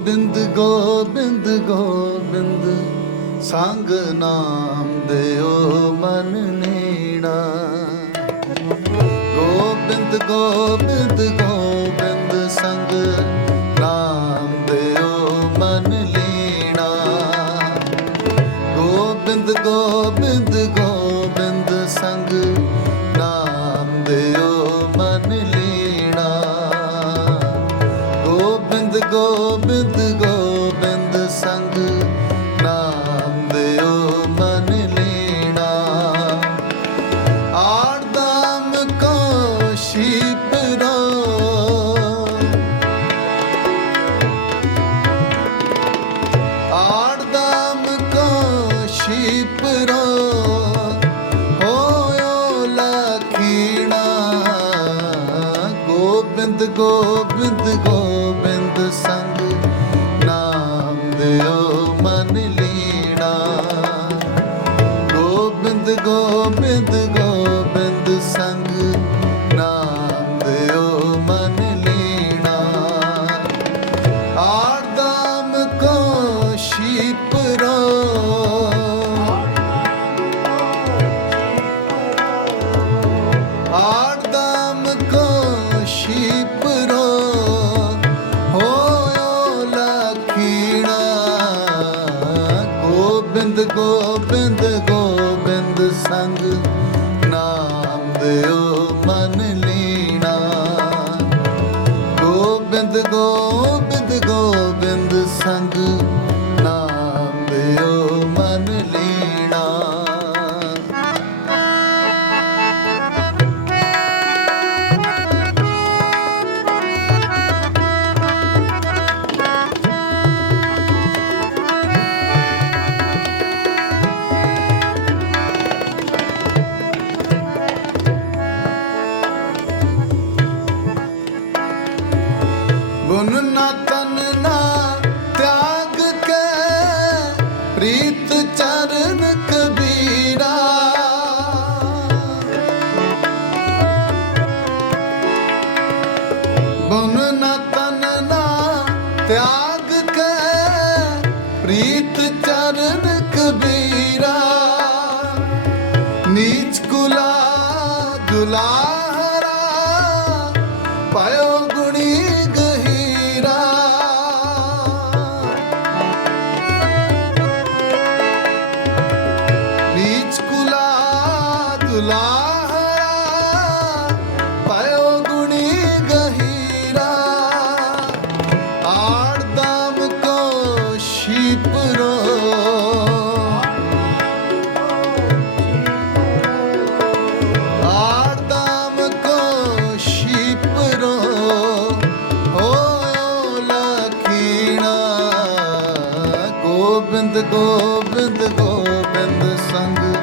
ਗੋਬਿੰਦ ਗੋਬਿੰਦ ਗੋਬਿੰਦ, ਸੰਗ ਨਾਮ ਦਿਓ ਮਨ ਨੇੜਾ। ਗੋਬਿੰਦ ਗੋਬਿੰਦ ਗੋਬਿੰਦ, ਸੰਗ ਨਾਮ ਦਿਓ ਮਨ ਲੈਣਾ ਗੋਬਿੰਦ ਗੋਬਿੰਦ ਗੋ ਗੋਬਿੰਦ ਗੋਬਿੰਦ ਗੋਬਿੰਦ ਗੋਬਿੰਦ ਸੰਗ ਨਾਮ ਦਿਓ ਮਨ ਲੀਣਾ। ਗੋਬਿੰਦ ਗੋਬਿੰਦ ਮਨ ਲੈਣਾ। ਬੁਨ ਨਾ ਤਨ ਨਾ 三个。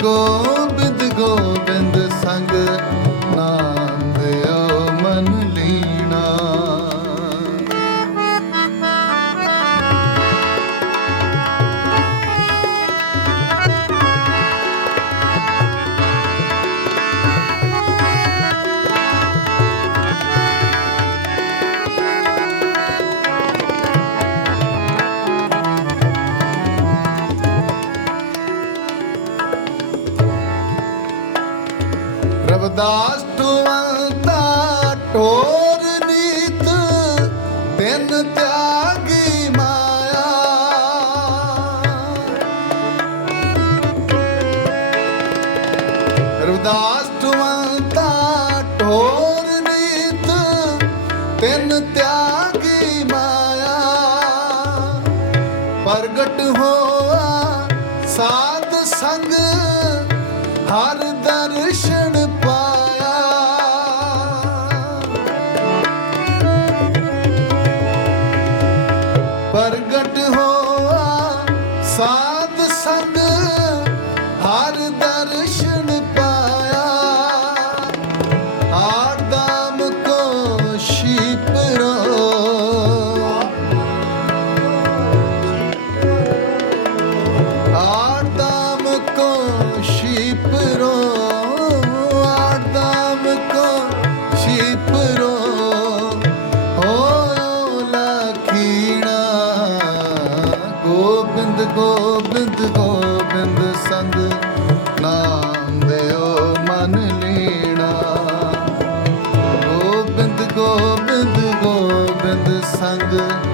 go. ਰਵਦਾਸ ਤੁਮੰਤਾ ਟੋਰ ਨੀਤ ਤਿੰਨ ਤਿਆਗੀ ਮਾਇਆ। ਰਵਦਾਸ ਤੁਮੰਤਾ ਟੋਰ ਨੀਤ ਤਿੰਨ ਤਿਆਗੀ ਮਾਇਆ। ਪ੍ਰਗਟ ਹੋਆ ਸਾਧ ਸੰਗ, ਹਰ ਦਰਸ਼ ਸੰਗ ਨਾਮ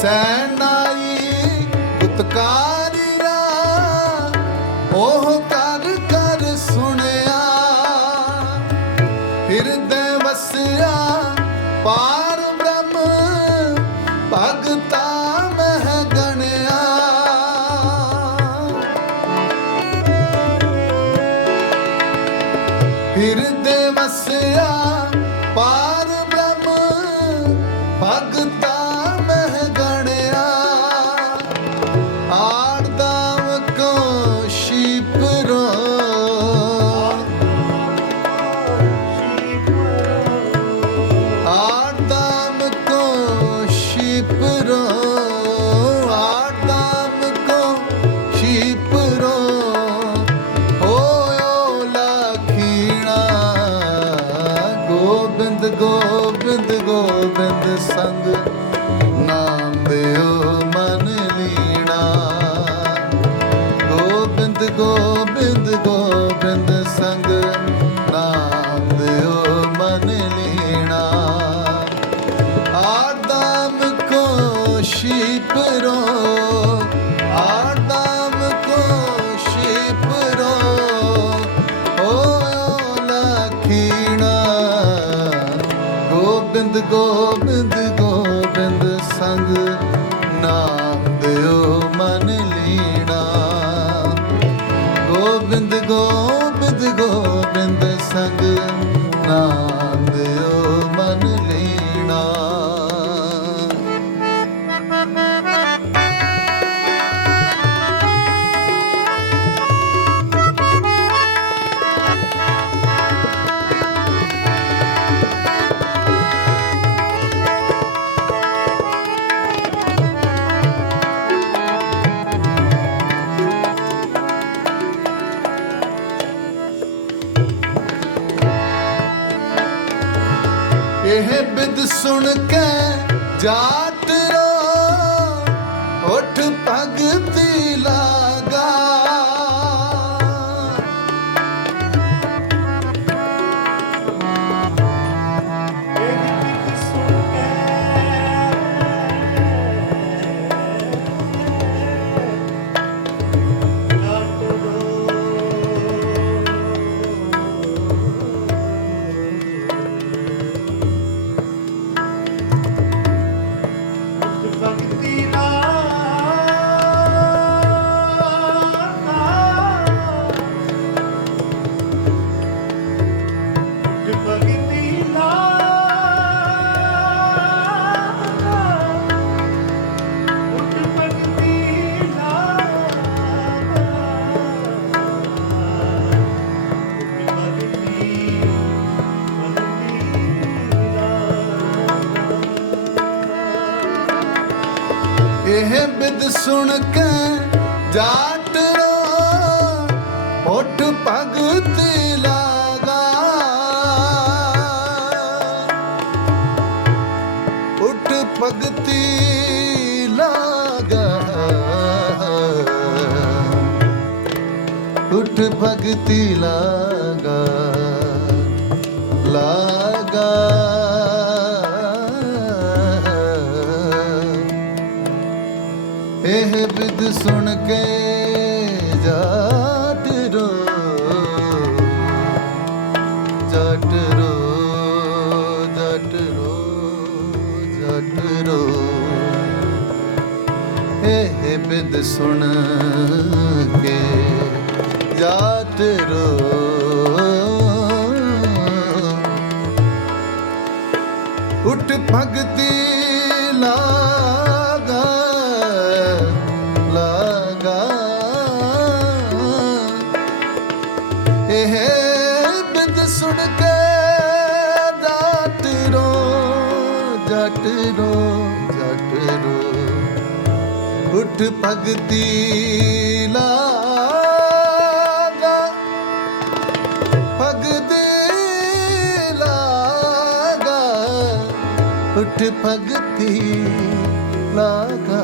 ਸੈਨਾਈ ਬੁਤਕਾਰਿਆ ਉਹ ਕਰ ਕਰ ਸੁਣਿਆ। ਹਿਰਦੇ ਵਸਿਆ, ਪਾਰ ਬ੍ਰਹਮ ਭਗਤਾ ਮਹਿ ਗਣਿਆ। ਹਿਰਦੇ ਵਸਿਆ, ਪਾਰ ਗੋਬਿੰਦ ਗੋਬਿੰਦ ਗੋਬਿੰਦ ਸੰਗ ਗੋਬਿੰਦ ਗੋਬਿੰਦ ਗੋਬਿੰਦ ਸੰਗ ਨਾਮ ਦਿਓ ਮਨ ਲੀਣਾ। ਗੋਬਿੰਦ ਗੋਬਿੰਦ ਗੋਬਿੰਦ ਸੰਗ ਨਾਮ ਇਹ ਬਿਦ ਸੁਣ ਕੇ ਜਾਤ ਰੋ ਇਹ ਸੁਣ ਕੇ ਜਾਟ ਰੋ। ਉਠ ਭਗਤੀ ਲਾਗਾ। ਉਠ ਭਗਤੀ ਲਾਗਾ। ਉਠ ਭਗਤੀ ਲਾਗਾ। ਲਾ ਬਿਦ ਸੁਣ ਕੇ ਜਾਟ ਰੋ। ਜੱਟ ਰੋ ਜੱਟ ਰੋ ਜੱਟ ਰੋ। ਇਹ ਬਿਦ ਸੁਣ ਕੇ ਜਾਟ ਰੋ। ਉਠ ਭਗਤੀ ਲਾਗਾ ਕੇ ਜੱਟ ਰੋ ਜੱਟ ਰੋ ਜੱਟ ਰੋ। ਉਠ ਭਗਤੀ ਲਾਗਾ ਭਗਤੀ ਲਾਗਾ। ਉਠ ਭਗਤੀ ਲਾਗਾ,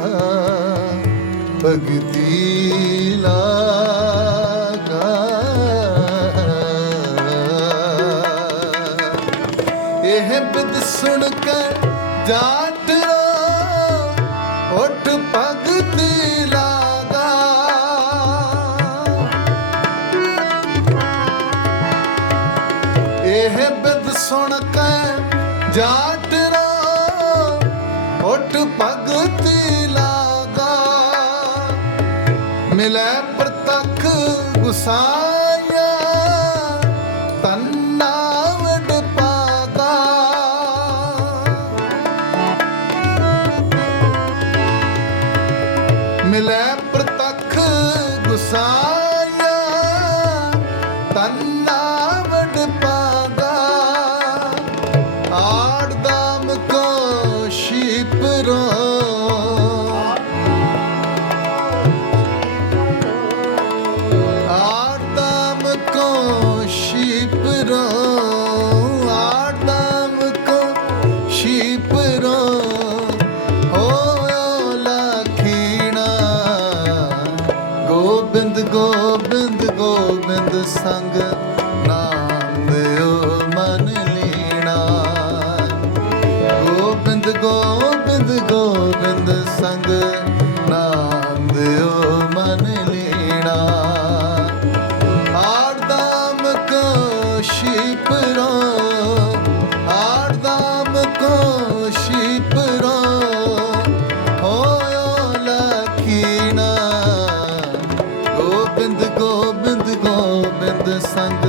ਭਗਤੀ ਜਾਟ ਰੋ ਉਠ ਭਗਤੀ ਇਹ ਬਿਦ ਸੁਣ ਕੇ ਜਾਟ ਰੋ ਉਠ ਭਗਤੀ ਲਾਗਾ। ਮਿਲੇ ਪ੍ਰਤੱਖ ਗੁਸਾਇਆ ਗੋਬਿੰਦ ਗੋਬਿੰਦ ਗੋਬਿੰਦ ਸੰਗ ਨਾਮ ਦਿਓ ਮਨ ਲੀਣਾ। ਆੜਦਾਮ ਕੋ ਸ਼ੀਪਰੋ ਆੜਦਾਮ ਕੋ ਸ਼ੀਪਰੋ ਹੋਇਓ ਲਖੀਣਾ ਗੋਬਿੰਦ ਗੋਬਿੰਦ ਗੋਬਿੰਦ ਸੰਗ